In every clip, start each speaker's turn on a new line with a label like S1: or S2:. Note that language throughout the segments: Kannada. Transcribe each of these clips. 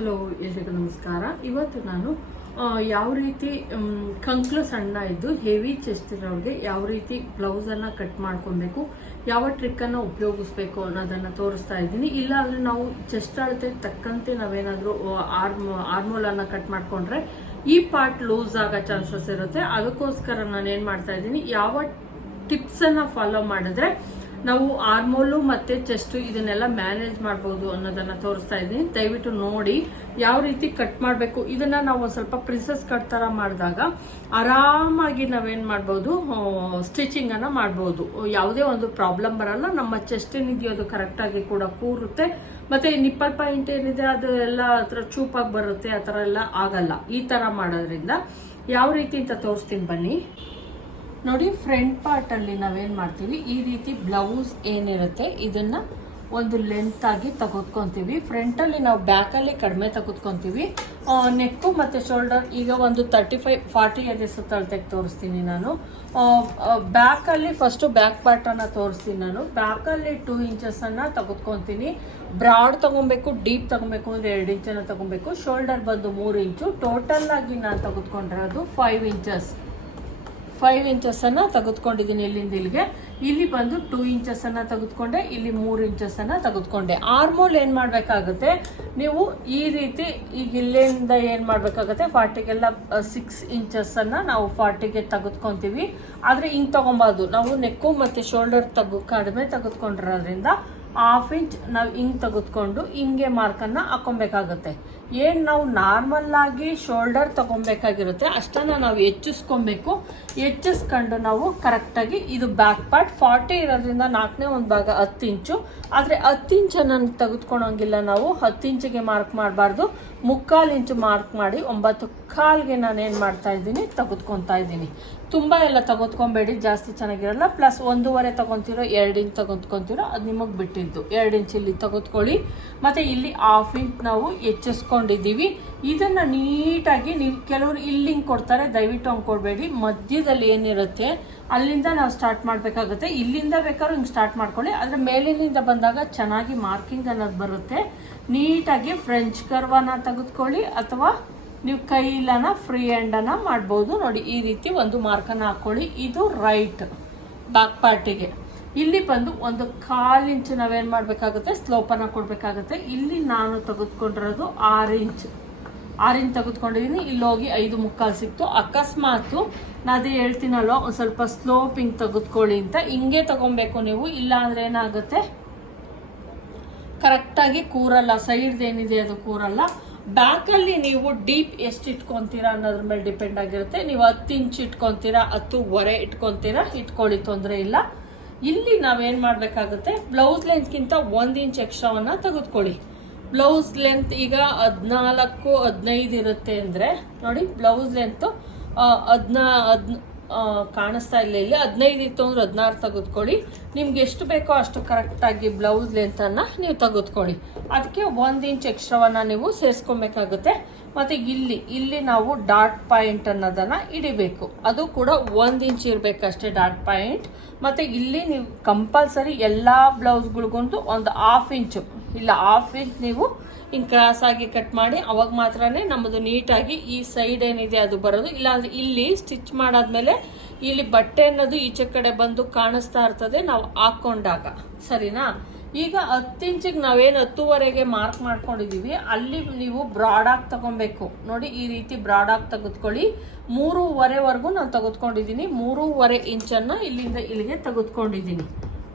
S1: ಹಲೋ ಎಲ್ರಿಗೂ ನಮಸ್ಕಾರ. ಇವತ್ತು ನಾನು ಯಾವ ರೀತಿ ಕಂಕ್ಲು ಸಣ್ಣ ಇದ್ದು ಹೆವಿ ಚೆಸ್ಟ್ ಇರೋರಿಗೆ ಯಾವ ರೀತಿ ಬ್ಲೌಸನ್ನು ಕಟ್ ಮಾಡ್ಕೊಬೇಕು, ಯಾವ ಟ್ರಿಕ್ಕನ್ನು ಉಪಯೋಗಿಸ್ಬೇಕು ಅನ್ನೋದನ್ನು ತೋರಿಸ್ತಾ ಇದ್ದೀನಿ. ಇಲ್ಲಾಂದರೆ ನಾವು ಚೆಸ್ಟ್ ಅಳತೆ ತಕ್ಕಂತೆ ನಾವೇನಾದರೂ ಆರ್ಮ್ ಆರ್ಮೋಲನ್ನು ಕಟ್ ಮಾಡಿಕೊಂಡ್ರೆ ಈ ಪಾರ್ಟ್ ಲೂಸ್ ಆಗೋ ಚಾನ್ಸಸ್ ಇರುತ್ತೆ. ಅದಕ್ಕೋಸ್ಕರ ನಾನು ಏನು ಮಾಡ್ತಾ ಇದ್ದೀನಿ, ಯಾವ ಟಿಪ್ಸನ್ನು ಫಾಲೋ ಮಾಡಿದ್ರೆ ನಾವು ಆರ್ಮೋಲು ಮತ್ತೆ ಚೆಸ್ಟು ಇದನ್ನೆಲ್ಲ ಮ್ಯಾನೇಜ್ ಮಾಡ್ಬೋದು ಅನ್ನೋದನ್ನ ತೋರಿಸ್ತಾ ಇದ್ದೀನಿ. ದಯವಿಟ್ಟು ನೋಡಿ ಯಾವ ರೀತಿ ಕಟ್ ಮಾಡಬೇಕು. ಇದನ್ನ ನಾವು ಒಂದ್ ಸ್ವಲ್ಪ ಪ್ರಿನ್ಸಸ್ ಕಟ್ ತರ ಮಾಡಿದಾಗ ಆರಾಮಾಗಿ ನಾವೇನ್ ಮಾಡ್ಬೋದು ಸ್ಟಿಚಿಂಗ್ ಅನ್ನ ಮಾಡ್ಬೋದು. ಯಾವುದೇ ಒಂದು ಪ್ರಾಬ್ಲಮ್ ಬರಲ್ಲ. ನಮ್ಮ ಚೆಸ್ಟ್ ಏನಿದೆಯೋ ಅದು ಕರೆಕ್ಟ್ ಆಗಿ ಕೂಡ ಕೂರುತ್ತೆ. ಮತ್ತೆ ನಿಪ್ಪಲ್ ಪಾಯಿಂಟ್ ಏನಿದೆ ಅದು ಎಲ್ಲ ಹತ್ರ ಚೂಪಾಗಿ ಬರುತ್ತೆ, ಆ ಥರ ಎಲ್ಲ ಆಗಲ್ಲ. ಈ ತರ ಮಾಡೋದ್ರಿಂದ ಯಾವ ರೀತಿ ಅಂತ ತೋರಿಸ್ತೀನಿ ಬನ್ನಿ. ನೋಡಿ ಫ್ರಂಟ್ ಪಾರ್ಟ್ ಅಲ್ಲಿ ನಾವೇನ್ ಮಾಡ್ತೀವಿ, ಈ ರೀತಿ ಬ್ಲೌಸ್ ಏನಿರುತ್ತೆ, ಇದನ್ನ ಒಂದು ಲೆಂತ್ ಆಗಿ ತೆಗೆದುಕೊಂತೀವಿ. ಫ್ರಂಟ್ ಅಲ್ಲಿ ನಾವು ಬ್ಯಾಕ್ ಅಲ್ಲಿ ಕಡಿಮೆ ತೆಗೆದುಕೊಂತೀವಿ. ನೆಕ್ಕು ಮತ್ತೆ ಶೋಲ್ಡರ್ ಈಗ ಒಂದು ತರ್ಟಿ ಫೈವ್ ಫಾರ್ಟಿ ಸುತ್ತಳತೆಗೆ ತೋರಿಸ್ತೀನಿ ನಾನು. ಬ್ಯಾಕ್ ಅಲ್ಲಿ ಫಸ್ಟ್ ಬ್ಯಾಕ್ ಪಾರ್ಟನ್ನು ತೋರಿಸ್ತೀನಿ ನಾನು. ಬ್ಯಾಕ್ ಅಲ್ಲಿ ಟೂ ಇಂಚಸ್ ಅನ್ನ ತೆಗೆದುಕೊಂತೀನಿ. ಬ್ರಾಡ್ ತಗೊಬೇಕು ಡೀಪ್ ತಗೊಬೇಕು ಅಂದ್ರೆ ಎರಡು ಇಂಚನ್ನು ತಗೊಬೇಕು. ಶೋಲ್ಡರ್ ಬಂದು ಮೂರು ಇಂಚು ಟೋಟಲ್ ಆಗಿ ನಾನು ತೆಗೆದುಕೊಂಡಿರೋದು ಫೈವ್ ಇಂಚಸ್ ಫೈವ್ ಇಂಚಸ್ ಅನ್ನ ತೆಗೆದುಕೊಂಡಿದ್ದೀನಿ ಇಲ್ಲಿಂದ ಇಲ್ಲಿಗೆ. ಇಲ್ಲಿ ಬಂದು ಟೂ ಇಂಚಸ್ ಅನ್ನ ತೆಗೆದುಕೊಂಡೆ, ಇಲ್ಲಿ ಮೂರು ಇಂಚಸ್ ಅನ್ನ ತೆಗೆದುಕೊಂಡೆ. ಆರ್ಮೋಲ್ ಏನು ಮಾಡಬೇಕಾಗುತ್ತೆ, ನೀವು ಈ ರೀತಿ ಈಗ ಇಲ್ಲಿಂದ ಏನು ಮಾಡಬೇಕಾಗುತ್ತೆ ಫಾರ್ಟಿಗೆಲ್ಲ ಸಿಕ್ಸ್ ಇಂಚಸ್ ಅನ್ನ ನಾವು ಫಾರ್ಟಿಗೆ ತೆಗೆದುಕೊಂತೀವಿ. ಆದರೆ ಹಿಂಗೆ ತಗೊಬಾರ್ದು. ನಾವು ನೆಕ್ಕು ಮತ್ತೆ ಶೋಲ್ಡರ್ ತೆಗು ಕಡಿಮೆ ತೆಗೆದುಕೊಂಡಿರೋದ್ರಿಂದ ಹಾಫ್ ಇಂಚ್ ನಾವು ಹಿಂಗೆ ತೆಗೆದುಕೊಂಡು ಹಿಂಗೆ ಮಾರ್ಕನ್ನು ಹಾಕೊಬೇಕಾಗುತ್ತೆ ಏನ್ ನಾವು ನಾರ್ಮಲ್ಲಾಗಿ ಶೋಲ್ಡರ್ ತಗೊಬೇಕಾಗಿರುತ್ತೆ, ಅಷ್ಟನ್ನ ನಾವು ಹೆಚ್ಚಿಸ್ಕೊಬೇಕು. ಹೆಚ್ಚಿಸ್ಕೊಂಡು ನಾವು ಕರೆಕ್ಟಾಗಿ ಇದು ಬ್ಯಾಕ್ ಪಾರ್ಟ್ ಫಾರ್ಟಿ ಇರೋದ್ರಿಂದ ನಾಲ್ಕನೇ ಒಂದು ಭಾಗ ಹತ್ತು ಇಂಚು. ಆದರೆ ಹತ್ತು ಇಂಚನ್ನು ತೆಗೆದುಕೊಳಂಗಿಲ್ಲ ನಾವು. ಹತ್ತು ಇಂಚಿಗೆ ಮಾರ್ಕ್ ಮಾಡಬಾರ್ದು. ಮುಕ್ಕಾಲು ಇಂಚು ಮಾರ್ಕ್ ಮಾಡಿ ಒಂಬತ್ತು ಕಾಲ್ಗೆ ನಾನು ಏನು ಮಾಡ್ತಾ ಇದ್ದೀನಿ ತೆಗೆದುಕೊತಾ ಇದ್ದೀನಿ. ತುಂಬ ಎಲ್ಲ ತೆಗೆದುಕೊಬೇಡಿ, ಜಾಸ್ತಿ ಚೆನ್ನಾಗಿರಲ್ಲ. ಪ್ಲಸ್ ಒಂದೂವರೆ ತಗೊತಿರೋ, ಎರಡು ಇಂಚ್ ತೆಗೆದುಕೊಂತಿರೋ ಅದು ನಿಮಗೆ ಬಿಟ್ಟಿದ್ದು. ಎರಡು ಇಂಚ್ ಇಲ್ಲಿ ತೆಗೆದುಕೊಳ್ಳಿ. ಮತ್ತು ಇಲ್ಲಿ ಹಾಫ್ ಇಂಚ್ ನಾವು ಹೆಚ್ಚಿಸ್ಕೊಂಡಿದ್ದೀವಿ ಇದನ್ನು ನೀಟಾಗಿ ನೀವು ಕೆಲವರು ಇಲ್ಲಿಂಗ್ ಕೊಡ್ತಾರೆ, ದಯವಿಟ್ಟು ಹಂಗೆ ಕೊಡಬೇಡಿ. ಮಧ್ಯದಲ್ಲಿ ಏನಿರುತ್ತೆ, ಅಲ್ಲಿಂದ ನಾವು ಸ್ಟಾರ್ಟ್ ಮಾಡಬೇಕಾಗುತ್ತೆ. ಇಲ್ಲಿಂದ ಬೇಕಾದ್ರೂ ಹಿಂಗೆ ಸ್ಟಾರ್ಟ್ ಮಾಡ್ಕೊಳ್ಳಿ. ಅದ್ರ ಮೇಲಿನಿಂದ ಬಂದಾಗ ಚೆನ್ನಾಗಿ ಮಾರ್ಕಿಂಗ್ ಅನ್ನೋದು ಬರುತ್ತೆ. ನೀಟಾಗಿ ಫ್ರೆಂಚ್ ಕರ್ವನ ತೆಗೆದುಕೊಳ್ಳಿ. ಅಥವಾ ನೀವು ಕೈಲನ ಫ್ರೀ ಹ್ಯಾಂಡನ್ನು ಮಾಡ್ಬೋದು. ನೋಡಿ, ಈ ರೀತಿ ಒಂದು ಮಾರ್ಕನ್ನು ಹಾಕ್ಕೊಳ್ಳಿ ಇದು ರೈಟ್ ಬ್ಯಾಕ್ ಪಾರ್ಟಿಗೆ ಇಲ್ಲಿ ಬಂದು ಒಂದು ಕಾಲು ಇಂಚು ನಾವೇನು ಮಾಡಬೇಕಾಗುತ್ತೆ? ಸ್ಲೋಪನ್ನು ಕೊಡಬೇಕಾಗುತ್ತೆ. ಇಲ್ಲಿ ನಾನು ತೆಗೆದುಕೊಂಡಿರೋದು ಆರು ಇಂಚ್. ಆರು ಇಂಚ್ ತೆಗೆದುಕೊಂಡಿದ್ದೀನಿ. ಇಲ್ಲಿ ಹೋಗಿ ಐದು ಮುಕ್ಕಾಲು ಸಿಕ್ತು. ಅಕಸ್ಮಾತು ನಾನು ಅದೇ ಹೇಳ್ತೀನಲ್ವ, ಒಂದು ಸ್ವಲ್ಪ ಸ್ಲೋಪಿಂಗ್ ತೆಗೆದುಕೊಳ್ಳಿ ಅಂತ. ಹಿಂಗೆ ತಗೊಬೇಕು ನೀವು. ಇಲ್ಲ ಅಂದ್ರೆ ಏನಾಗುತ್ತೆ? ಕರೆಕ್ಟಾಗಿ ಕೂರಲ್ಲ. ಸೈಡ್ ಏನಿದೆ ಅದು ಕೂರಲ್ಲ. ಬ್ಯಾಕಲ್ಲಿ ನೀವು ಡೀಪ್ ಎಷ್ಟು ಇಟ್ಕೊಂತೀರಾ ಅನ್ನೋದ್ರ ಮೇಲೆ ಡಿಪೆಂಡ್ ಆಗಿರುತ್ತೆ. ನೀವು ಹತ್ತು ಇಂಚ್ ಇಟ್ಕೊಂತೀರಾ, ಹತ್ತುವರೆ ಇಟ್ಕೊಂತೀರಾ, ಇಟ್ಕೊಳ್ಳಿ ತೊಂದರೆ ಇಲ್ಲ. ಇಲ್ಲಿ ನಾವೇನು ಮಾಡಬೇಕಾಗುತ್ತೆ? ಬ್ಲೌಸ್ ಲೆಂತ್ಗಿಂತ ಒಂದು ಇಂಚ್ ಎಕ್ಸ್ಟ್ರಾವನ್ನು ತೆಗೆದುಕೊಳ್ಳಿ. ಬ್ಲೌಸ್ ಲೆಂತ್ ಈಗ ಹದಿನಾಲ್ಕು, ಹದಿನೈದು ಇರುತ್ತೆ ಅಂದರೆ, ನೋಡಿ ಬ್ಲೌಸ್ ಲೆಂತು ಹದಿನಾ ಹದ್ ಕಾಣಿಸ್ತಾ ಇಲ್ಲ ಇಲ್ಲಿ. ಹದಿನೈದು ಇತ್ತು ಅಂದ್ರೆ ಹದಿನಾರು ತೆಗೆದುಕೊಳ್ಳಿ. ನಿಮ್ಗೆ ಎಷ್ಟು ಬೇಕೋ ಅಷ್ಟು ಕರೆಕ್ಟಾಗಿ ಬ್ಲೌಸ್ ಲೆಂತನ್ನು ನೀವು ತೆಗೆದುಕೊಳ್ಳಿ. ಅದಕ್ಕೆ ಒಂದು ಇಂಚ್ ಎಕ್ಸ್ಟ್ರಾವನ್ನು ನೀವು ಸೇರಿಸ್ಕೊಬೇಕಾಗುತ್ತೆ. ಮತ್ತು ಇಲ್ಲಿ ಇಲ್ಲಿ ನಾವು ಡಾಟ್ ಪಾಯಿಂಟ್ ಅನ್ನೋದನ್ನು ಇಡಿಬೇಕು. ಅದು ಕೂಡ ಒಂದು ಇಂಚ್ ಇರಬೇಕಷ್ಟೇ ಡಾಟ್ ಪಾಯಿಂಟ್ ಮತ್ತು ಇಲ್ಲಿ ನೀವು ಕಂಪಲ್ಸರಿ ಎಲ್ಲ ಬ್ಲೌಸ್ಗಳಿಗೊಂದು ಒಂದು ಹಾಫ್ ಇಂಚು ಇಲ್ಲ ಹಾಫ್ ಇಂಚ್ ನೀವು ಹಿಂಗೆ ಕ್ರಾಸ್ ಆಗಿ ಕಟ್ ಮಾಡಿ ಅವಾಗ ಮಾತ್ರನೇ ನಮ್ಮದು ನೀಟಾಗಿ ಈ ಸೈಡ್ ಏನಿದೆ ಅದು ಬರೋದು. ಇಲ್ಲಾಂದರೆ ಇಲ್ಲಿ ಸ್ಟಿಚ್ ಮಾಡಾದ್ಮೇಲೆ ಇಲ್ಲಿ ಬಟ್ಟೆ ಅನ್ನೋದು ಈಚೆ ಕಡೆ ಬಂದು ಕಾಣಿಸ್ತಾ ಇರ್ತದೆ, ನಾವು ಹಾಕೊಂಡಾಗ. ಸರಿನಾ? ಈಗ ಹತ್ತು ಇಂಚಿಗೆ ನಾವೇನು ಹತ್ತುವರೆಗೆ ಮಾರ್ಕ್ ಮಾಡ್ಕೊಂಡಿದ್ದೀವಿ ಅಲ್ಲಿ ನೀವು ಬ್ರಾಡಾಗಿ ತಗೊಬೇಕು. ನೋಡಿ, ಈ ರೀತಿ ಬ್ರಾಡಾಗಿ ತೆಗೆದುಕೊಳ್ಳಿ. ಮೂರುವರೆವರೆಗೂ ನಾನು ತೆಗೆದುಕೊಂಡಿದ್ದೀನಿ ಮೂರುವರೆ ಇಂಚನ್ನು ಇಲ್ಲಿಂದ ಇಲ್ಲಿಗೆ ತೆಗೆದುಕೊಂಡಿದ್ದೀನಿ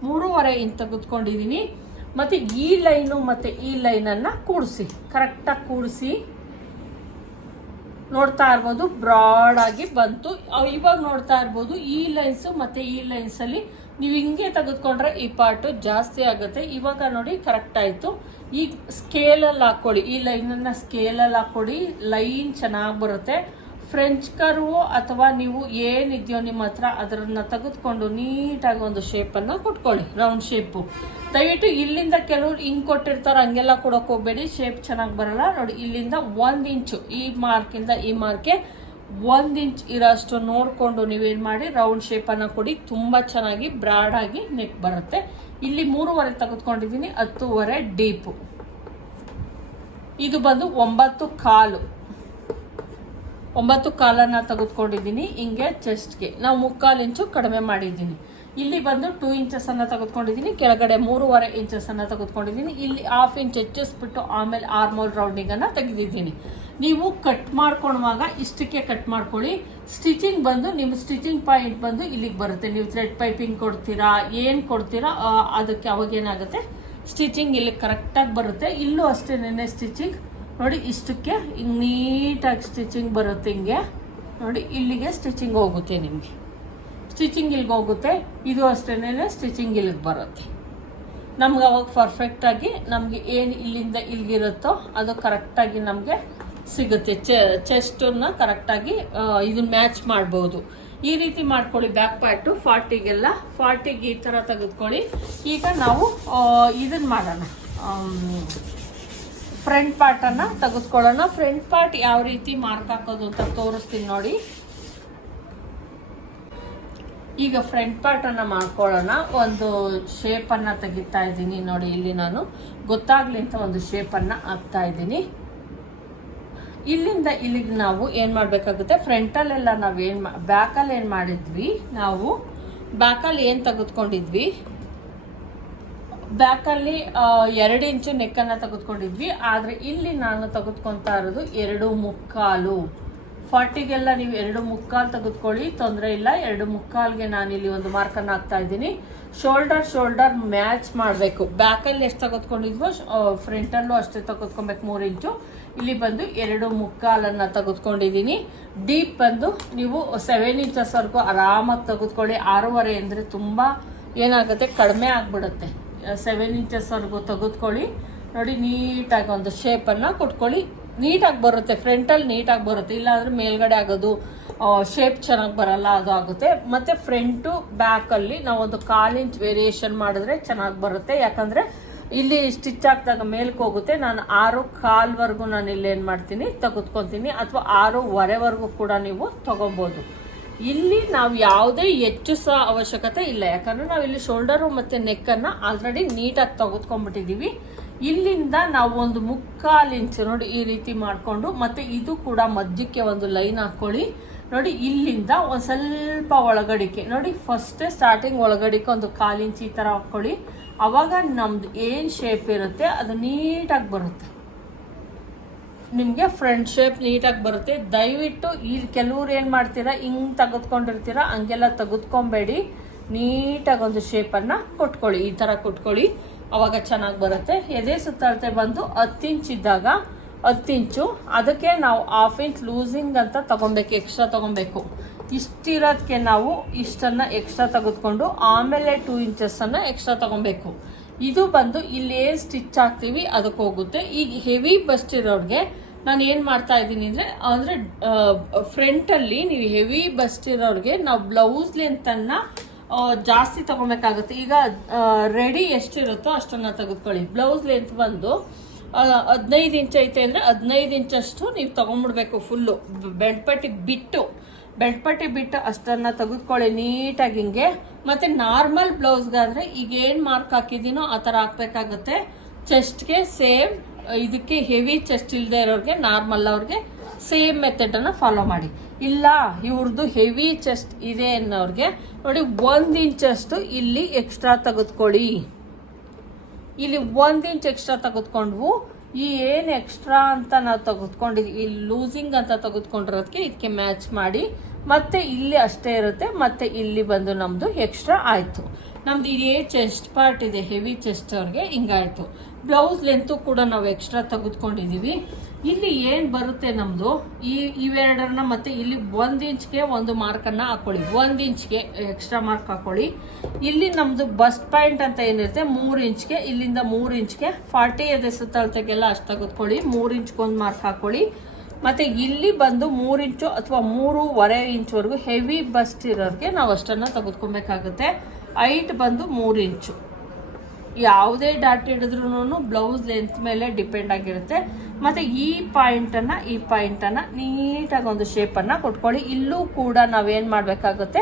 S1: ಮೂರುವರೆ ಇಂಚ್ ತೆಗೆದುಕೊಂಡಿದ್ದೀನಿ ಮತ್ತು ಈ ಲೈನು ಮತ್ತು ಈ ಲೈನನ್ನು ಕೂಡಿಸಿ ಕರೆಕ್ಟಾಗಿ ಕೂಡಿಸಿ. ನೋಡ್ತಾ ಇರ್ಬೋದು ಬ್ರಾಡ್ ಆಗಿ ಬಂತು. ಇವಾಗ ನೋಡ್ತಾ ಇರ್ಬೋದು, ಈ ಲೈನ್ಸು ಮತ್ತು ಈ ಲೈನ್ಸಲ್ಲಿ ನೀವು ಹಿಂಗೆ ತೆಗೆದುಕೊಂಡ್ರೆ ಈ ಪಾರ್ಟು ಜಾಸ್ತಿ ಆಗುತ್ತೆ. ಇವಾಗ ನೋಡಿ ಕರೆಕ್ಟ್ ಆಯಿತು. ಸ್ಕೇಲ್ ಸ್ಕೇಲಲ್ಲಿ ಹಾಕ್ಕೊಳ್ಳಿ ಈ ಲೈನನ್ನು ಸ್ಕೇಲಲ್ಲಿ ಹಾಕ್ಕೊಡಿ ಲೈನ್ ಚೆನ್ನಾಗಿ ಬರುತ್ತೆ. ಫ್ರೆಂಚ್ ಕರ್ವು ಅಥವಾ ನೀವು ಏನಿದೆಯೋ ನಿಮ್ಮ ಹತ್ರ ಅದರನ್ನ ತೆಗೆದುಕೊಂಡು ನೀಟಾಗಿ ಒಂದು ಶೇಪನ್ನು ಕೊಟ್ಕೊಳ್ಳಿ ರೌಂಡ್ ಶೇಪು ದಯವಿಟ್ಟು ಇಲ್ಲಿಂದ ಕೆಲವ್ರು ಹಿಂಗೆ ಕೊಟ್ಟಿರ್ತಾರೆ ಹಂಗೆಲ್ಲ ಕೊಡೋಕೆ ಹೋಗಬೇಡಿ ಶೇಪ್ ಚೆನ್ನಾಗಿ ಬರಲ್ಲ. ನೋಡಿ, ಇಲ್ಲಿಂದ ಒಂದು ಇಂಚು ಈ ಮಾರ್ಕಿಂದ ಈ ಮಾರ್ಕೆ ಒಂದು ಇಂಚ್ ಇರೋಷ್ಟು ನೋಡಿಕೊಂಡು ನೀವೇನು ಮಾಡಿ ರೌಂಡ್ ಶೇಪನ್ನು ಕೊಡಿ. ತುಂಬ ಚೆನ್ನಾಗಿ ಬ್ರಾಡಾಗಿ ನೆಕ್ ಬರುತ್ತೆ. ಇಲ್ಲಿ ಮೂರುವರೆ ತೆಗೆದುಕೊಂಡಿದ್ದೀನಿ, ಹತ್ತುವರೆ ಡೀಪು ಇದು ಬಂದು ಒಂಬತ್ತು ಕಾಲು. ಒಂಬತ್ತು ಕಾಲನ್ನು ತೆಗೆದುಕೊಂಡಿದ್ದೀನಿ, ಹಿಂಗೆ ಚೆಸ್ಟ್ಗೆ ನಾವು ಮುಕ್ಕಾಲು ಇಂಚು ಕಡಿಮೆ ಮಾಡಿದ್ದೀನಿ. ಇಲ್ಲಿ ಬಂದು ಟೂ ಇಂಚಸನ್ನು ತೆಗೆದುಕೊಂಡಿದ್ದೀನಿ, ಕೆಳಗಡೆ ಮೂರುವರೆ ಇಂಚಸನ್ನು ತೆಗೆದುಕೊಂಡಿದ್ದೀನಿ. ಇಲ್ಲಿ ಹಾಫ್ ಇಂಚ್ ಹೆಚ್ಚಿಸ್ಬಿಟ್ಟು ಆಮೇಲೆ ಆರ್ಮೋಲ್ ರೌಂಡಿಂಗನ್ನು ತೆಗೆದಿದ್ದೀನಿ. ನೀವು ಕಟ್ ಮಾಡ್ಕೊಳುವಾಗ ಇಷ್ಟಕ್ಕೆ ಕಟ್ ಮಾಡ್ಕೊಳ್ಳಿ. ಸ್ಟಿಚಿಂಗ್ ಬಂದು, ನಿಮ್ಮ ಸ್ಟಿಚಿಂಗ್ ಪಾಯಿಂಟ್ ಬಂದು ಇಲ್ಲಿಗೆ ಬರುತ್ತೆ. ನೀವು ಥ್ರೆಡ್ ಪೈಪಿಂಗ್ ಕೊಡ್ತೀರಾ, ಏನು ಕೊಡ್ತೀರಾ ಅದಕ್ಕೆ ಅವಾಗೇನಾಗುತ್ತೆ ಸ್ಟಿಚಿಂಗ್ ಇಲ್ಲಿ ಕರೆಕ್ಟಾಗಿ ಬರುತ್ತೆ. ಇಲ್ಲೂ ಅಷ್ಟೇನೆ ಸ್ಟಿಚಿಂಗ್ ನೋಡಿ, ಇಷ್ಟಕ್ಕೆ ಹಿಂಗೆ ನೀಟಾಗಿ ಸ್ಟಿಚಿಂಗ್ ಬರುತ್ತೆ ಹಿಂಗೆ. ನೋಡಿ, ಇಲ್ಲಿಗೆ ಸ್ಟಿಚಿಂಗ್ ಹೋಗುತ್ತೆ ನಿಮಗೆ. ಸ್ಟಿಚಿಂಗ್ ಇಲ್ಲಿಗೆ ಹೋಗುತ್ತೆ, ಇದು ಅಷ್ಟೇ ಸ್ಟಿಚಿಂಗ್ ಇಲ್ಲಿಗೆ ಬರುತ್ತೆ. ನಮ್ಗೆ ಅವಾಗ ಪರ್ಫೆಕ್ಟಾಗಿ ನಮಗೆ ಏನು ಇಲ್ಲಿಂದ ಇಲ್ಲಿಗಿರುತ್ತೋ ಅದು ಕರೆಕ್ಟಾಗಿ ನಮಗೆ ಸಿಗುತ್ತೆ. ಚೆಸ್ಟನ್ನ ಕರೆಕ್ಟಾಗಿ ಇದನ್ನ ಮ್ಯಾಚ್ ಮಾಡ್ಬೋದು. ಈ ರೀತಿ ಮಾಡ್ಕೊಳ್ಳಿ ಬ್ಯಾಕ್ ಪ್ಯಾಟು ಫಾರ್ಟಿಗೆಲ್ಲ ಫಾರ್ಟಿಗೆ ಈ ಥರ ತೆಗೆದುಕೊಳ್ಳಿ. ಈಗ ನಾವು ಇದನ್ನು ಮಾಡೋಣ. ಫ್ರಂಟ್ ಪಾರ್ಟನ್ನು ತೆಗೆದುಕೊಳ್ಳೋಣ. ಫ್ರಂಟ್ ಪಾರ್ಟ್ ಯಾವ ರೀತಿ ಮಾರ್ಕ್ ಹಾಕೋದು ಅಂತ ತೋರಿಸ್ತೀನಿ ನೋಡಿ. ಈಗ ಫ್ರಂಟ್ ಪಾರ್ಟನ್ನು ಮಾಡ್ಕೊಳ್ಳೋಣ. ಒಂದು ಶೇಪನ್ನು ತೆಗಿತಾ ಇದ್ದೀನಿ ನೋಡಿ ಇಲ್ಲಿ ನಾನು. ಗೊತ್ತಾಗ್ಲಿ ಅಂತ ಒಂದು ಶೇಪನ್ನು ಹಾಕ್ತಾ ಇದ್ದೀನಿ. ಇಲ್ಲಿಂದ ಇಲ್ಲಿಗೆ ನಾವು ಏನು ಮಾಡಬೇಕಾಗುತ್ತೆ? ಫ್ರಂಟಲ್ಲೆಲ್ಲ ನಾವು ಏನು ಮಾ ಬ್ಯಾಕಲ್ಲಿ ಏನು ಮಾಡಿದ್ವಿ? ನಾವು ಬ್ಯಾಕಲ್ಲಿ ಏನು ತೆಗೆದುಕೊಂಡಿದ್ವಿ? ಬ್ಯಾಕಲ್ಲಿ ಎರಡು ಇಂಚು ನೆಕ್ಕನ್ನು ತೆಗೆದುಕೊಂಡಿದ್ವಿ. ಆದರೆ ಇಲ್ಲಿ ನಾನು ತೆಗೆದುಕೊತಾ ಇರೋದು ಎರಡು ಮುಕ್ಕಾಲು. ಫಾರ್ಟಿಗೆಲ್ಲ ನೀವು ಎರಡು ಮುಕ್ಕಾಲು ತೆಗೆದುಕೊಳ್ಳಿ, ತೊಂದರೆ ಇಲ್ಲ. ಎರಡು ಮುಕ್ಕಾಲ್ಗೆ ನಾನಿಲ್ಲಿ ಒಂದು ಮಾರ್ಕನ್ನು ಹಾಕ್ತಾ ಇದ್ದೀನಿ. ಶೋಲ್ಡರ್ ಶೋಲ್ಡರ್ ಮ್ಯಾಚ್ ಮಾಡಬೇಕು. ಬ್ಯಾಕಲ್ಲಿ ಎಷ್ಟು ತೆಗೆದುಕೊಂಡಿದ್ವೋ ಫ್ರಂಟಲ್ಲೂ ಅಷ್ಟೇ ತೆಗೆದುಕೊಬೇಕು, ಮೂರು ಇಂಚು. ಇಲ್ಲಿ ಬಂದು ಎರಡು ಮುಕ್ಕಾಲನ್ನು ತೆಗೆದುಕೊಂಡಿದ್ದೀನಿ. ಡೀಪ್ ಬಂದು ನೀವು ಸೆವೆನ್ ಇಂಚಸ್ವರೆಗೂ ಆರಾಮಾಗಿ ತೆಗೆದುಕೊಳ್ಳಿ. ಆರೂವರೆ ಅಂದರೆ ತುಂಬ ಏನಾಗುತ್ತೆ? ಕಡಿಮೆ ಆಗಿಬಿಡುತ್ತೆ. ಸೆವೆನ್ ಇಂಚಸ್ವರೆಗೂ ತೆಗೆದುಕೊಳ್ಳಿ. ನೋಡಿ, ನೀಟಾಗಿ ಒಂದು ಶೇಪನ್ನು ಕೊಟ್ಕೊಳ್ಳಿ. ನೀಟಾಗಿ ಬರುತ್ತೆ ಫ್ರಂಟಲ್ಲಿ ನೀಟಾಗಿ ಬರುತ್ತೆ. ಇಲ್ಲಾಂದರೆ ಮೇಲ್ಗಡೆ ಆಗೋದು ಶೇಪ್ ಚೆನ್ನಾಗಿ ಬರಲ್ಲ, ಅದು ಆಗುತ್ತೆ. ಮತ್ತು ಫ್ರಂಟು ಬ್ಯಾಕಲ್ಲಿ ನಾವೊಂದು ಕಾಲು ಇಂಚ್ ವೇರಿಯೇಷನ್ ಮಾಡಿದ್ರೆ ಚೆನ್ನಾಗಿ ಬರುತ್ತೆ. ಯಾಕಂದರೆ ಇಲ್ಲಿ ಸ್ಟಿಚ್ ಹಾಕಿದಾಗ ಮೇಲ್ಗೆ ಹೋಗುತ್ತೆ. ನಾನು ಆರು ಕಾಲ್ವರೆಗೂ ನಾನು ಇಲ್ಲೇನು ಮಾಡ್ತೀನಿ, ತೆಗೆದುಕೊತೀನಿ. ಅಥವಾ ಆರೂವರೆವರೆಗೂ ಕೂಡ ನೀವು ತೊಗೊಬೋದು. ಇಲ್ಲಿ ನಾವು ಯಾವುದೇ ಹೆಚ್ಚು ಸಹ ಅವಶ್ಯಕತೆ ಇಲ್ಲ. ಯಾಕಂದರೆ ನಾವು ಇಲ್ಲಿ ಶೋಲ್ಡರು ಮತ್ತು ನೆಕ್ಕನ್ನು ಆಲ್ರೆಡಿ ನೀಟಾಗಿ ತೆಗೆದುಕೊಂಡ್ಬಿಟ್ಟಿದ್ದೀವಿ ಇಲ್ಲಿಂದ ನಾವು ಒಂದು ಮುಕ್ಕಾಲು ಇಂಚು ನೋಡಿ ಈ ರೀತಿ ಮಾಡಿಕೊಂಡು ಮತ್ತು ಇದು ಕೂಡ ಮಧ್ಯಕ್ಕೆ ಒಂದು ಲೈನ್ ಹಾಕ್ಕೊಳ್ಳಿ ನೋಡಿ ಇಲ್ಲಿಂದ ಒಂದು ಸ್ವಲ್ಪ ಒಳಗಡಿಕೆ. ನೋಡಿ ಫಸ್ಟೇ ಸ್ಟಾರ್ಟಿಂಗ್ ಒಳಗಡಿಕೆ ಒಂದು ಕಾಲು ಇಂಚ್ ಈ ಥರ ಹಾಕ್ಕೊಳ್ಳಿ ಅವಾಗ ನಮ್ದು ಏನು ಶೇಪ್ ಇರುತ್ತೆ, ಅದು ನೀಟಾಗಿ ಬರುತ್ತೆ. ನಿಮಗೆ ಫ್ರಂಟ್ ಶೇಪ್ ನೀಟಾಗಿ ಬರುತ್ತೆ. ದಯವಿಟ್ಟು ಈ ಕೆಲವ್ರು ಏನು ಮಾಡ್ತೀರಾ, ಹಿಂಗೆ ತೆಗೆದುಕೊಂಡಿರ್ತೀರಾ, ಹಂಗೆಲ್ಲ ತೆಗೆದುಕೊಬೇಡಿ. ನೀಟಾಗಿ ಒಂದು ಶೇಪನ್ನು ಕೊಟ್ಕೊಳ್ಳಿ. ಈ ಥರ ಕೊಟ್ಕೊಳ್ಳಿ. ಅವಾಗ ಚೆನ್ನಾಗಿ ಬರುತ್ತೆ. ಎದೆ ಸುತ್ತಳತೆ ಬಂದು ಹತ್ತು ಇಂಚ್ ಇದ್ದಾಗ, ಹತ್ತು ಇಂಚು ಅದಕ್ಕೆ ನಾವು ಹಾಫ್ ಇಂಚ್ ಲೂಸಿಂಗ್ ಅಂತ ತೊಗೊಬೇಕು ಎಕ್ಸ್ಟ್ರಾ ತೊಗೊಬೇಕು. ಇಷ್ಟಿರೋದಕ್ಕೆ ನಾವು ಇಷ್ಟನ್ನು ಎಕ್ಸ್ಟ್ರಾ ತೆಗೆದುಕೊಂಡು ಆಮೇಲೆ ಟೂ ಇಂಚಸ್ಸನ್ನು ಎಕ್ಸ್ಟ್ರಾ ತಗೊಬೇಕು. ಇದು ಬಂದು ಇಲ್ಲಿ ಏನು ಸ್ಟಿಚ್ ಹಾಕ್ತೀವಿ ಅದಕ್ಕೆ ಹೋಗುತ್ತೆ ಈಗ ಹೆವಿ ಬಸ್ಟ್ ಇರೋರಿಗೆ ನಾನು ಏನು ಮಾಡ್ತಾ ಇದ್ದೀನಿ ಅಂದರೆ ಅಂದರೆ ಫ್ರಂಟಲ್ಲಿ ನೀವು ಹೆವಿ ಬಸ್ಟ್ ಇರೋರಿಗೆ ನಾವು ಬ್ಲೌಸ್ ಲೆಂತನ್ನು ಜಾಸ್ತಿ ತಗೊಬೇಕಾಗುತ್ತೆ. ಈಗ ರೆಡಿ ಎಷ್ಟಿರುತ್ತೋ ಅಷ್ಟನ್ನು ತೆಗೆದುಕೊಳ್ಳಿ. ಬ್ಲೌಸ್ ಲೆಂತ್ ಬಂದು ಹದಿನೈದು ಇಂಚ್ ಐತೆ ಅಂದರೆ ಹದಿನೈದು ಇಂಚಷ್ಟು ನೀವು ತೊಗೊಂಬಿಡ್ಬೇಕು ಫುಲ್ಲು ಬೆಳ್ಪಟ್ಟಿ ಬಿಟ್ಟು ಬೆಳ್ಪಟ್ಟಿ ಬಿಟ್ಟು ಅಷ್ಟನ್ನು ತೆಗೆದುಕೊಳ್ಳಿ ನೀಟಾಗಿ ಹಿಂಗೆ. ಮತ್ತು ನಾರ್ಮಲ್ ಬ್ಲೌಸ್ಗಾದರೆ ಈಗ ಏನು ಮಾರ್ಕ್ ಹಾಕಿದ್ದೀನೋ ಆ ಥರ ಹಾಕ್ಬೇಕಾಗುತ್ತೆ. ಚೆಸ್ಟ್ಗೆ ಸೇಮ್ ಇದಕ್ಕೆ ಹೆವಿ ಚೆಸ್ಟ್ ಇಲ್ಲದೆ ಇರೋರಿಗೆ ನಾರ್ಮಲ್ ಅವ್ರಿಗೆ ಸೇಮ್ ಮೆಥಡನ್ನು ಫಾಲೋ ಮಾಡಿ. ಇಲ್ಲ ಇವ್ರದ್ದು ಹೆವಿ ಚೆಸ್ಟ್ ಇದೆ ಅನ್ನೋರಿಗೆ, ನೋಡಿ ಒಂದು ಇಂಚಷ್ಟು ಇಲ್ಲಿ ಎಕ್ಸ್ಟ್ರಾ ತೆಗೆದುಕೊಳ್ಳಿ. ಇಲ್ಲಿ ಒಂದು ಇಂಚ್ ಎಕ್ಸ್ಟ್ರಾ ತೆಗೆದುಕೊಂಡ್ವು. ಈ ಏನು ಎಕ್ಸ್ಟ್ರಾ ಅಂತ ನಾವು ತೆಗೆದುಕೊಂಡಿದ್ವಿ ಇಲ್ಲಿ ಲೂಸಿಂಗ್ ಅಂತ ತೆಗೆದುಕೊಂಡಿರೋದಕ್ಕೆ ಇದಕ್ಕೆ ಮ್ಯಾಚ್ ಮಾಡಿ. ಮತ್ತೆ ಇಲ್ಲಿ ಅಷ್ಟೇ ಇರುತ್ತೆ, ಮತ್ತೆ ಇಲ್ಲಿ ಬಂದು ನಮ್ಮದು ಎಕ್ಸ್ಟ್ರಾ ಆಯಿತು. ನಮ್ದು ಇದೇ ಚೆಸ್ಟ್ ಪಾರ್ಟ್ ಇದೆ ಹೆವಿ ಚೆಸ್ಟ್ ಅವ್ರಿಗೆ. ಹಿಂಗಾಯಿತು. ಬ್ಲೌಸ್ ಲೆಂತು ಕೂಡ ನಾವು ಎಕ್ಸ್ಟ್ರಾ ತೆಗೆದುಕೊಂಡಿದ್ದೀವಿ ಇಲ್ಲಿ ಏನು ಬರುತ್ತೆ ನಮ್ಮದು ಈ ಇವೆರಡರನ್ನ ಮತ್ತೆ ಇಲ್ಲಿ ಒಂದು ಇಂಚ್ಗೆ ಒಂದು ಮಾರ್ಕನ್ನು ಹಾಕೊಳ್ಳಿ. ಒಂದು ಇಂಚ್ಗೆ ಎಕ್ಸ್ಟ್ರಾ ಮಾರ್ಕ್ ಹಾಕೊಳ್ಳಿ. ಇಲ್ಲಿ ನಮ್ಮದು ಬಸ್ಟ್ ಪಾಯಿಂಟ್ ಅಂತ ಏನಿರುತ್ತೆ, ಮೂರು ಇಂಚ್ಗೆ, ಇಲ್ಲಿಂದ ಮೂರು ಇಂಚ್ಗೆ ಫಾರ್ಟಿ ಎದೆ ಸುತ್ತಳತೆಗೆಲ್ಲ ಅಷ್ಟು ತೆಗೆದುಕೊಳ್ಳಿ. ಮೂರು ಇಂಚ್ಗೆ ಒಂದು ಮಾರ್ಕ್ ಹಾಕೊಳ್ಳಿ. ಮತ್ತು ಇಲ್ಲಿ ಬಂದು ಮೂರು ಇಂಚು ಅಥವಾ ಮೂರುವರೆ ಇಂಚ್ವರೆಗೂ ಹೆವಿ ಬಸ್ಟ್ ಇರೋರಿಗೆ ನಾವು ಅಷ್ಟನ್ನು ತೆಗೆದುಕೊಬೇಕಾಗುತ್ತೆ. ಹೈಟ್ ಬಂದು ಮೂರು ಇಂಚು. ಯಾವುದೇ ಡಾಟ್ ಹಿಡಿದ್ರೂ ಬ್ಲೌಸ್ ಲೆಂತ್ ಮೇಲೆ ಡಿಪೆಂಡ್ ಆಗಿರುತ್ತೆ. ಮತ್ತು ಈ ಪಾಯಿಂಟನ್ನು ಈ ಪಾಯಿಂಟನ್ನು ನೀಟಾಗಿ ಒಂದು ಶೇಪನ್ನು ಕೊಟ್ಕೊಳ್ಳಿ. ಇಲ್ಲೂ ಕೂಡ ನಾವೇನು ಮಾಡಬೇಕಾಗುತ್ತೆ?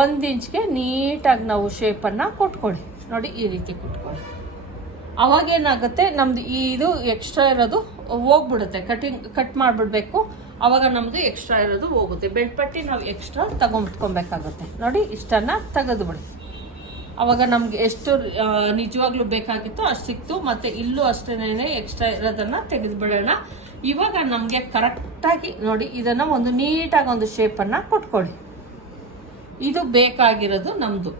S1: ಒಂದು ಇಂಚ್ಗೆ ನೀಟಾಗಿ ನಾವು ಶೇಪನ್ನು ಕೊಟ್ಕೊಳ್ಳಿ. ನೋಡಿ ಈ ರೀತಿ ಕೊಟ್ಕೊಳ್ಳಿ. ಅವಾಗ ಏನಾಗುತ್ತೆ? ನಮ್ದು ಇದು ಎಕ್ಸ್ಟ್ರಾ ಇರೋದು ಹೋಗ್ಬಿಡುತ್ತೆ. ಕಟಿಂಗ್ ಕಟ್ ಮಾಡಿಬಿಡ್ಬೇಕು. ಅವಾಗ ನಮ್ದು ಎಕ್ಸ್ಟ್ರಾ ಇರೋದು ಹೋಗುತ್ತೆ. ಬೆಡ್ ಪಟ್ಟಿ ನಾವು ಎಕ್ಸ್ಟ್ರಾ ತಗೊಂಬಿಟ್ಕೊಬೇಕಾಗುತ್ತೆ ನೋಡಿ ಇಷ್ಟನ್ನ ತೆಗೆದುಬಿಡಿ. ಅವಾಗ ನಮ್ಗೆ ಎಷ್ಟು ನಿಜವಾಗ್ಲೂ ಬೇಕಾಗಿತ್ತೋ ಅಷ್ಟು ಸಿಕ್ತು. ಮತ್ತೆ ಇಲ್ಲೂ ಅಷ್ಟೇನೆ ಎಕ್ಸ್ಟ್ರಾ ಇರೋದನ್ನ ತೆಗೆದುಬಿಡೋಣ. ಇವಾಗ ನಮಗೆ ಕರೆಕ್ಟಾಗಿ ನೋಡಿ, ಇದನ್ನ ಒಂದು ನೀಟಾಗಿ ಒಂದು ಶೇಪನ್ನು ಕೊಟ್ಕೊಳ್ಳಿ. ಇದು ಬೇಕಾಗಿರೋದು ನಮ್ಮದು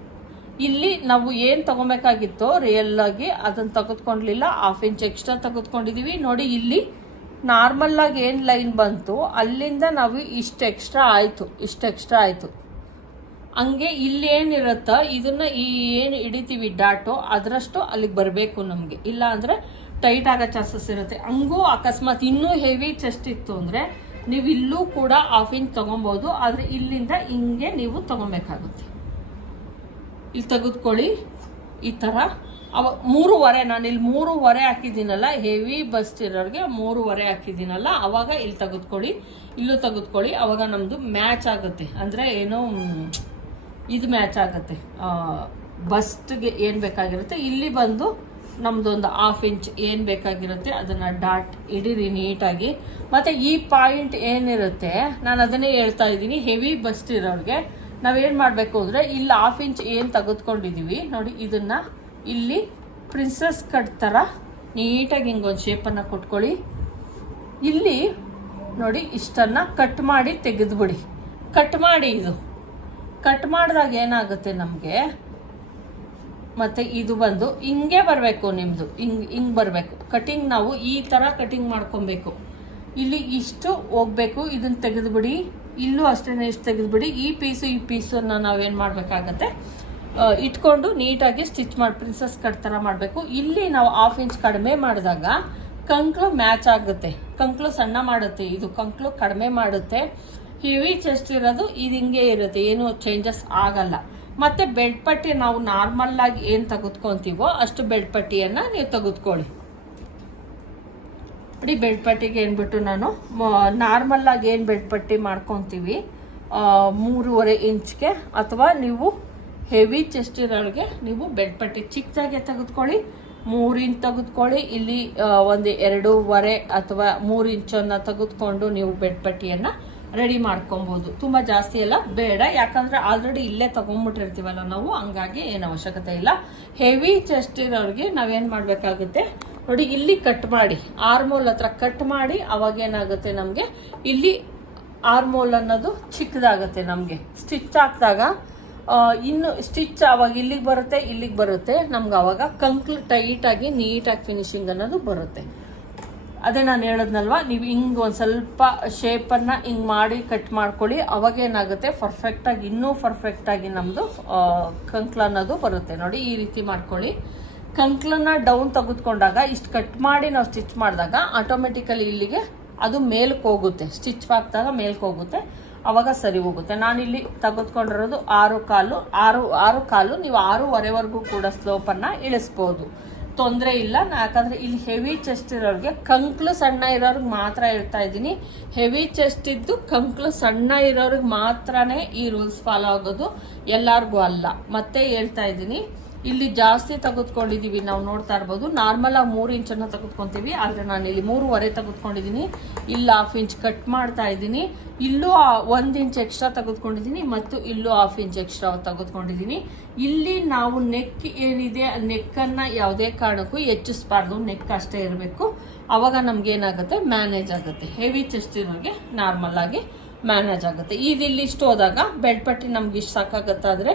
S1: ಇಲ್ಲಿ ನಾವು ಏನು ತಗೊಬೇಕಾಗಿತ್ತೋ ರಿಯಲ್ ಆಗಿ ಅದನ್ನು ತೆಗೆದುಕೊಂಡಿಲ್ಲ. ಹಾಫ್ ಇಂಚ್ ಎಕ್ಸ್ಟ್ರಾ ತೆಗೆದುಕೊಂಡಿದ್ದೀವಿ ನೋಡಿ, ಇಲ್ಲಿ ನಾರ್ಮಲ್ಲಾಗಿ ಏನು ಲೈನ್ ಬಂತು, ಅಲ್ಲಿಂದ ನಾವು ಇಷ್ಟು ಎಕ್ಸ್ಟ್ರಾ ಆಯಿತು, ಇಷ್ಟು ಎಕ್ಸ್ಟ್ರಾ ಆಯಿತು. ಹಂಗೆ ಇಲ್ಲಿ ಇದನ್ನು ಈ ಏನು ಹಿಡಿತೀವಿ ಡಾಟು, ಅದರಷ್ಟು ಅಲ್ಲಿಗೆ ಬರಬೇಕು ನಮಗೆ. ಇಲ್ಲ ಅಂದರೆ ಟೈಟ್ ಆಗೋ ಚಾನ್ಸಸ್ ಇರುತ್ತೆ. ಹಂಗೂ ಅಕಸ್ಮಾತ್ ಇನ್ನೂ ಹೆವಿ ಚೆಸ್ಟ್ ಇತ್ತು ಅಂದರೆ ನೀವು ಇಲ್ಲೂ ಕೂಡ ಹಾಫ್ ಇಂಚ್ ತೊಗೊಬೋದು. ಆದರೆ ಇಲ್ಲಿಂದ ಹಿಂಗೆ ನೀವು ತೊಗೊಬೇಕಾಗುತ್ತೆ. ಇಲ್ಲಿ ತೆಗೆದುಕೊಳ್ಳಿ. ಈ ಥರ ಅವ ಮೂರುವರೆ, ನಾನು ಇಲ್ಲಿ ಮೂರುವರೆ ಹಾಕಿದ್ದೀನಲ್ಲ ಹೆವಿ ಬಸ್ಟ್ ಇರೋರಿಗೆ ಮೂರುವರೆ ಹಾಕಿದ್ದೀನಲ್ಲ, ಅವಾಗ ಇಲ್ಲಿ ತೆಗೆದುಕೊಳ್ಳಿ. ಇಲ್ಲೂ ತೆಗೆದುಕೊಳ್ಳಿ. ಅವಾಗ ನಮ್ಮದು ಮ್ಯಾಚ್ ಆಗುತ್ತೆ. ಅಂದರೆ ಏನೋ ಇದು ಮ್ಯಾಚ್ ಆಗುತ್ತೆ. ಬಸ್ಟ್ಗೆ ಏನು ಬೇಕಾಗಿರುತ್ತೆ? ಇಲ್ಲಿ ಬಂದು ನಮ್ಮದೊಂದು ಹಾಫ್ ಇಂಚ್ ಏನು ಬೇಕಾಗಿರುತ್ತೆ? ಅದನ್ನು ಡಾಟ್ ಇಡೀರಿ ನೀಟಾಗಿ ಮತ್ತು ಈ ಪಾಯಿಂಟ್ ಏನಿರುತ್ತೆ? ನಾನು ಅದನ್ನೇ ಹೇಳ್ತಾ ಇದ್ದೀನಿ. ಹೆವಿ ಬಸ್ಟ್ ಇರೋರಿಗೆ ನಾವೇನು ಮಾಡಬೇಕು ಅಂದರೆ, ಇಲ್ಲಿ ಹಾಫ್ ಇಂಚ್ ಏನು ತೆಗೆದುಕೊಂಡಿದ್ದೀವಿ ನೋಡಿ ಇದನ್ನು ಇಲ್ಲಿ ಪ್ರಿನ್ಸಸ್ ಕಟ್ ಥರ ನೀಟಾಗಿ ಹಿಂಗೊಂದು ಶೇಪನ್ನು ಕೊಟ್ಕೊಳ್ಳಿ. ಇಲ್ಲಿ ನೋಡಿ ಇಷ್ಟನ್ನು ಕಟ್ ಮಾಡಿ ತೆಗೆದುಬಿಡಿ. ಕಟ್ ಮಾಡಿ ಇದು. ಕಟ್ ಮಾಡಿದಾಗ ಏನಾಗುತ್ತೆ ನಮಗೆ? ಮತ್ತು ಇದು ಬಂದು ಹಿಂಗೆ ಬರಬೇಕು ನಿಮ್ಮದು ಹಿಂಗೆ ಹಿಂಗೆ ಬರಬೇಕು. ಕಟಿಂಗ್ ನಾವು ಈ ಥರ ಕಟಿಂಗ್ ಮಾಡ್ಕೊಬೇಕು. ಇಲ್ಲಿ ಇಷ್ಟು ಹೋಗ್ಬೇಕು, ಇದನ್ನು ತೆಗೆದುಬಿಡಿ. ಇಲ್ಲೂ ಅಷ್ಟೇ ಇಷ್ಟು ತೆಗೆದುಬಿಡಿ. ಈ ಪೀಸು ಈ ಪೀಸನ್ನು ನಾವೇನು ಮಾಡಬೇಕಾಗತ್ತೆ? ಇಟ್ಕೊಂಡು ನೀಟಾಗಿ ಸ್ಟಿಚ್ ಮಾಡಿ ಪ್ರಿನ್ಸಸ್ ಕಟ್ ಥರ ಮಾಡಬೇಕು. ಇಲ್ಲಿ ನಾವು ಹಾಫ್ ಇಂಚ್ ಕಡಿಮೆ ಮಾಡಿದಾಗ ಕಂಕ್ಳು ಮ್ಯಾಚ್ ಆಗುತ್ತೆ. ಕಂಕ್ಳು ಸಣ್ಣ ಮಾಡುತ್ತೆ. ಇದು ಕಂಕ್ಳು ಕಡಿಮೆ ಮಾಡುತ್ತೆ. ಹೆವಿ ಚೆಸ್ಟ್ ಇರೋದು ಇದು ಹಿಂಗೆ ಇರುತ್ತೆ. ಏನು ಚೇಂಜಸ್ ಆಗಲ್ಲ. ಮತ್ತೆ ಬೆಡ್ ಪಟ್ಟಿ ನಾವು ನಾರ್ಮಲ್ ಆಗಿ ಏನು ತೆಗೆದುಕೊಂತೀವೋ ಅಷ್ಟು ಬೆಡ್ ಪಟ್ಟಿಯನ್ನ ನೀವು ತೆಗೆದುಕೊಳ್ಳಿ. ನೋಡಿ ಬೆಡ್ ಪಟ್ಟಿಗೆ ಏನ್ಬಿಟ್ಟು ನಾನು ನಾರ್ಮಲ್ ಆಗಿ ಏನು ಬೆಡ್ ಪಟ್ಟಿ ಮಾಡ್ಕೊತೀವಿ? ಮೂರುವರೆ ಇಂಚ್ಗೆ ಅಥವಾ ನೀವು ಹೆವಿ ಚೆಸ್ಟ್ ಇರೋರಿಗೆ ನೀವು ಬೆಡ್ ಪಟ್ಟಿ ಚಿಕ್ಕದಾಗೆ ತೆಗೆದುಕೊಳ್ಳಿ. ಮೂರು ಇಂಚ್ ತೆಗೆದುಕೊಳ್ಳಿ. ಇಲ್ಲಿ ಒಂದು ಎರಡೂವರೆ ಅಥವಾ ಮೂರು ಇಂಚನ್ನು ತೆಗೆದುಕೊಂಡು ನೀವು ಬೆಡ್ ಪಟ್ಟಿಯನ್ನು ರೆಡಿ ಮಾಡ್ಕೊಬೋದು. ತುಂಬ ಜಾಸ್ತಿ ಎಲ್ಲ ಬೇಡ. ಯಾಕಂದರೆ ಆಲ್ರೆಡಿ ಇಲ್ಲೇ ತೊಗೊಂಬಿಟ್ಟಿರ್ತೀವಲ್ಲ ನಾವು, ಹಂಗಾಗಿ ಏನು ಅವಶ್ಯಕತೆ ಇಲ್ಲ. ಹೆವಿ ಚೆಸ್ಟ್ ಇರೋರಿಗೆ ನಾವೇನು ಮಾಡಬೇಕಾಗುತ್ತೆ? ನೋಡಿ, ಇಲ್ಲಿ ಕಟ್ ಮಾಡಿ. ಆರ್ಮೋಲ್ ಹತ್ರ ಕಟ್ ಮಾಡಿ, ಅವಾಗ ಏನಾಗುತ್ತೆ ನಮಗೆ? ಇಲ್ಲಿ ಆರ್ಮೋಲ್ ಅನ್ನೋದು ಚಿಕ್ಕದಾಗುತ್ತೆ ನಮಗೆ. ಸ್ಟಿಚ್ ಹಾಕಿದಾಗ ಇನ್ನು ಸ್ಟಿಚ್ ಅವಾಗ ಇಲ್ಲಿಗೆ ಬರುತ್ತೆ ಇಲ್ಲಿಗೆ ಬರುತ್ತೆ. ನಮ್ಗೆ ಅವಾಗ ಕಂಕ್ಲು ಟೈಟಾಗಿ ನೀಟಾಗಿ ಫಿನಿಶಿಂಗ್ ಅನ್ನೋದು ಬರುತ್ತೆ. ಅದೇ ನಾನು ಹೇಳದ್ನಲ್ವ, ನೀವು ಹಿಂಗೆ ಒಂದು ಸ್ವಲ್ಪ ಶೇಪನ್ನು ಹಿಂಗೆ ಮಾಡಿ ಕಟ್ ಮಾಡ್ಕೊಳ್ಳಿ, ಅವಾಗ ಏನಾಗುತ್ತೆ ಪರ್ಫೆಕ್ಟಾಗಿ ಇನ್ನೂ ಪರ್ಫೆಕ್ಟಾಗಿ ನಮ್ಮದು ಕಂಕ್ಲ ಅನ್ನೋದು ಬರುತ್ತೆ. ನೋಡಿ, ಈ ರೀತಿ ಮಾಡ್ಕೊಳ್ಳಿ. ಕಂಕ್ಲನ್ನ ಡೌನ್ ತೆಗೆದುಕೊಂಡಾಗ, ಇಷ್ಟು ಕಟ್ ಮಾಡಿ ನಾವು ಸ್ಟಿಚ್ ಮಾಡಿದಾಗ ಆಟೋಮೆಟಿಕಲಿ ಇಲ್ಲಿಗೆ ಅದು ಮೇಲಕ್ಕೆ ಹೋಗುತ್ತೆ. ಸ್ಟಿಚ್ ಹಾಕಿದಾಗ ಮೇಲಕ್ಕೆ ಹೋಗುತ್ತೆ. ಅವಾಗ ಸರಿ ಹೋಗುತ್ತೆ. ನಾನಿಲ್ಲಿ ತೆಗೆದುಕೊಂಡಿರೋದು ಆರು ಕಾಲು, ಆರು ಆರು ಕಾಲು, ನೀವು ಆರೂವರೆವರೆಗೂ ಕೂಡ ಸ್ಲೋಪನ್ನು ಇಳಿಸ್ಬೋದು. ತೊಂದರೆ ಇಲ್ಲ. ಯಾಕಂದ್ರೆ ಇಲ್ಲಿ ಹೆವಿ ಚೆಸ್ಟ್ ಇರೋರಿಗೆ ಕಂಕ್ಲು ಸಣ್ಣ ಇರೋರಿಗೆ ಮಾತ್ರ ಹೇಳ್ತಾ ಇದ್ದೀನಿ. ಹೆವಿ ಚೆಸ್ಟ್ ಇದ್ದು ಕಂಕ್ಳು ಸಣ್ಣ ಇರೋರಿಗೆ ಮಾತ್ರನೇ ಈ ರೂಲ್ಸ್ ಫಾಲೋ ಆಗೋದು ಎಲ್ಲರಿಗೂ ಅಲ್ಲ. ಮತ್ತೆ ಹೇಳ್ತಾ ಇದ್ದೀನಿ. ಇಲ್ಲಿ ಜಾಸ್ತಿ ತೆಗೆದುಕೊಂಡಿದ್ದೀವಿ ನಾವು ನೋಡ್ತಾ ಇರ್ಬೋದು. ನಾರ್ಮಲ್ ಆಗಿ ಮೂರು ಇಂಚನ್ನು ತೆಗೆದುಕೊಂತೀವಿ. ಆದರೆ ನಾನು ಇಲ್ಲಿ ಮೂರುವರೆ ತೆಗೆದುಕೊಂಡಿದ್ದೀನಿ ಇಲ್ಲಿ ಹಾಫ್ ಇಂಚ್ ಕಟ್ ಮಾಡ್ತಾ ಇದ್ದೀನಿ. ಇಲ್ಲೂ ಒಂದು ಇಂಚ್ ಎಕ್ಸ್ಟ್ರಾ ತೆಗೆದುಕೊಂಡಿದ್ದೀನಿ ಮತ್ತು ಇಲ್ಲೂ ಹಾಫ್ ಇಂಚ್ ಎಕ್ಸ್ಟ್ರಾ ತೆಗೆದುಕೊಂಡಿದ್ದೀನಿ ಇಲ್ಲಿ ನಾವು ನೆಕ್ ಏನಿದೆ ನೆಕ್ಕನ್ನು ಯಾವುದೇ ಕಾರಣಕ್ಕೂ ಹೆಚ್ಚಿಸ್ಬಾರ್ದು. ನೆಕ್ ಅಷ್ಟೇ ಇರಬೇಕು. ಆವಾಗ ನಮ್ಗೆ ಏನಾಗುತ್ತೆ? ಮ್ಯಾನೇಜ್ ಆಗುತ್ತೆ. ಹೆವಿ ಚೆಸ್ಟ್ ಇರೋರಿಗೆ ನಾರ್ಮಲ್ ಆಗಿ ಮ್ಯಾನೇಜ್ ಆಗುತ್ತೆ. ಇದು ಇಲ್ಲಿ ಇಷ್ಟು ಹೋದಾಗ ಬೆಡ್ ಪಟ್ಟಿ ನಮ್ಗೆ ಇಷ್ಟು ಸಾಕಾಗತ್ತಾದ್ರೆ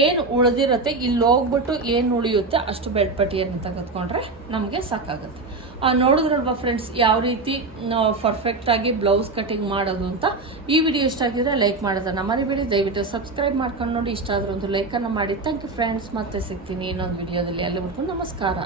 S1: ಏನು ಉಳಿದಿರುತ್ತೆ, ಇಲ್ಲಿ ಹೋಗ್ಬಿಟ್ಟು ಏನು ಉಳಿಯುತ್ತೆ ಅಷ್ಟು ಬೆಡ್ ಪಟ್ಟಿಯನ್ನು ತೆಗೆದುಕೊಂಡ್ರೆ ನಮಗೆ ಸಾಕಾಗುತ್ತೆ. ನೋಡಿದ್ರಲ್ವ ಫ್ರೆಂಡ್ಸ್ ಯಾವ ರೀತಿ ಪರ್ಫೆಕ್ಟಾಗಿ ಬ್ಲೌಸ್ ಕಟಿಂಗ್ ಮಾಡೋದು ಅಂತ? ಈ ವಿಡಿಯೋ ಇಷ್ಟ ಆಗಿದ್ರೆ ಲೈಕ್ ಮಾಡೋದನ್ನ ಮರಿಬೇಡಿ. ದಯವಿಟ್ಟು ಸಬ್ಸ್ಕ್ರೈಬ್ ಮಾಡ್ಕೊಂಡು ನೋಡಿ. ಇಷ್ಟ ಆದ್ರೆ ಒಂದು ಲೈಕನ್ನು ಮಾಡಿ. ಥ್ಯಾಂಕ್ ಯು ಫ್ರೆಂಡ್ಸ್ ಮತ್ತೆ ಸಿಗ್ತೀನಿ ಇನ್ನೊಂದು ವಿಡಿಯೋದಲ್ಲಿ ಅಲ್ಲಿವರೆಗೂ ನಮಸ್ಕಾರ.